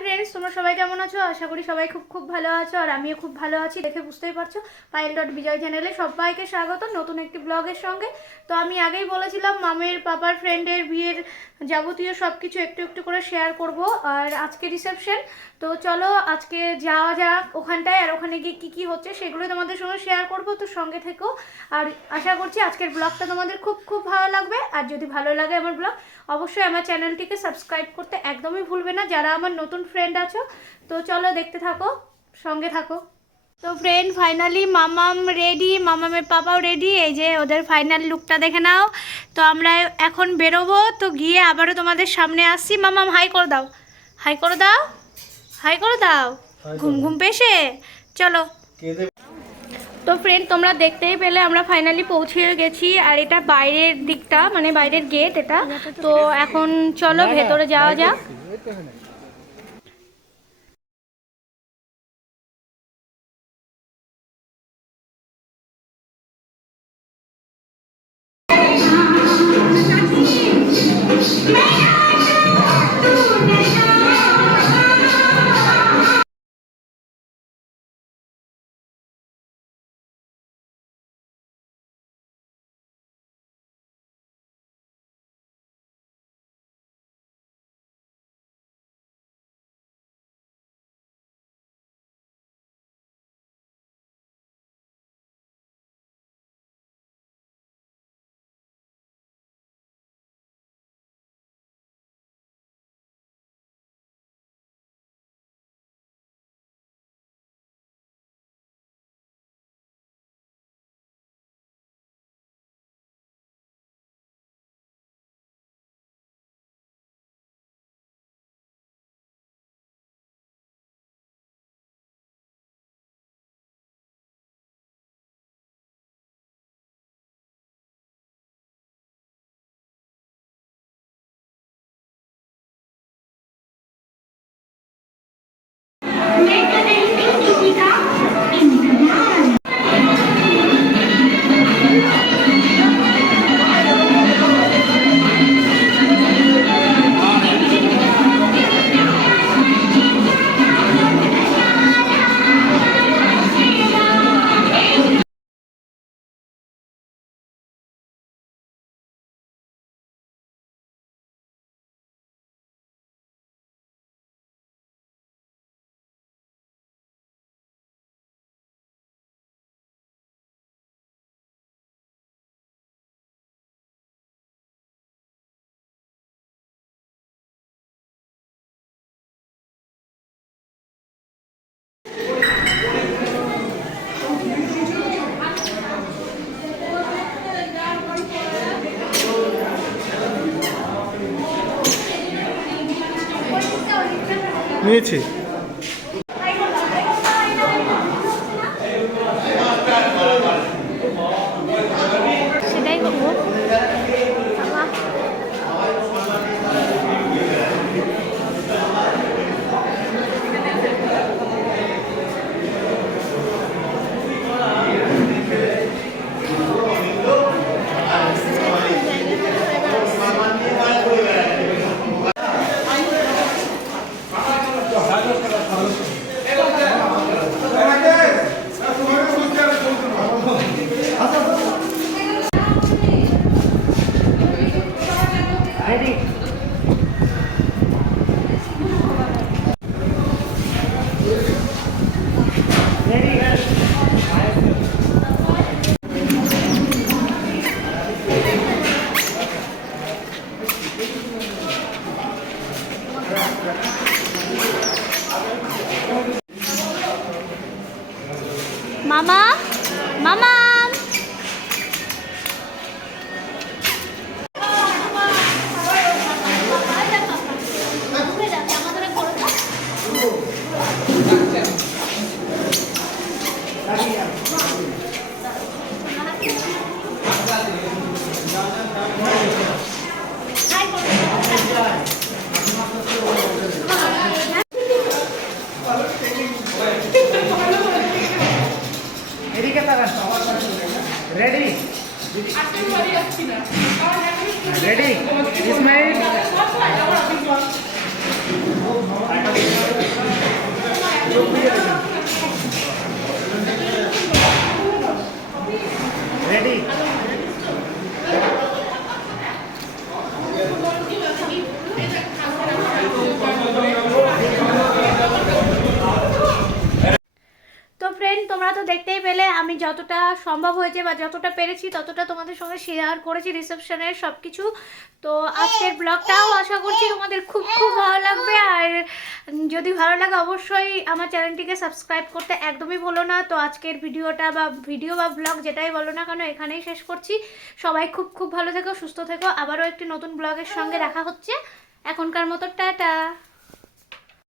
Friends তোমরা সবাই কেমন আছো? আশা করি সবাই খুব খুব ভালো আছো, আর আমিও খুব ভালো আছি, দেখে বুঝতেই পারছ। পাইল ডট বিজয় চ্যানেলে সবাইকে স্বাগত, নতুন একটি ব্লগের সঙ্গে। তো আমি আগেই বলেছিলাম, মামের, পাপার ফ্রেন্ডের বিয়ের যাবতীয় সব কিছু একটু একটু করে শেয়ার করব, আর আজকে রিসেপশন তো চলো, আজকে যাওয়া যাক ওখানটায়, আর ওখানে গিয়ে কী কী হচ্ছে সেগুলো তোমাদের সঙ্গে শেয়ার করব, তো সঙ্গে থেকো। আর আশা করছি আজকের ব্লগটা তোমাদের খুব খুব ভালো লাগবে, আর যদি ভালো লাগে আমার ব্লগ অবশ্যই আমার চ্যানেলটিকে সাবস্ক্রাইব করতে একদমই ভুলবে না। যারা আমার নতুন ফ্রেন্ড আছো? তো চলো দেখতে থাকো সঙ্গে থাকো। তো ফ্রেন্ড ফাইনালি মামাম রেডি মামামের পাপাও রেডি এই যে ওদের ফাইনাল লুকটা দেখে নাও। তো আমরা এখন বেরোবো তো গিয়ে আবারও তোমাদের সামনে আসছি। মামাম হাই করে দাও। হাই করে দাও। হাই করে দাও। ঘুম ঘুম পেশে চলো। তো ফ্রেন্ড তোমরা দেখতেই পেলে আমরা ফাইনালি পৌঁছে গেছি আর এটা বাইরের দিকটা মানে বাইরের গেট এটা। তো এখন চলো ভেতরে যাওয়া যাক। নিয়েছি। Gracias. 妈妈妈妈。रेडी रेडी इसमें যতটা সম্ভব হয়েছে বা যতটা পেরেছি ততটা তোমাদের সঙ্গে শেয়ার করেছি রিসেপশনের সব কিছু তো আজকের ব্লগটাও আশা করছি তোমাদের খুব খুব ভালো লাগবে। আর যদি ভালো লাগে অবশ্যই আমার চ্যানেলটিকে সাবস্ক্রাইব করতে একদমই বলো না। তো আজকের ভিডিওটা বা ভিডিও বা ব্লগ যেটাই বলো না কেন, এখানেই শেষ করছি। সবাই খুব খুব ভালো থেকো, সুস্থ থেকো। আবারও একটি নতুন ব্লগের সঙ্গে দেখা হচ্ছে। এখনকার মতো টাটা।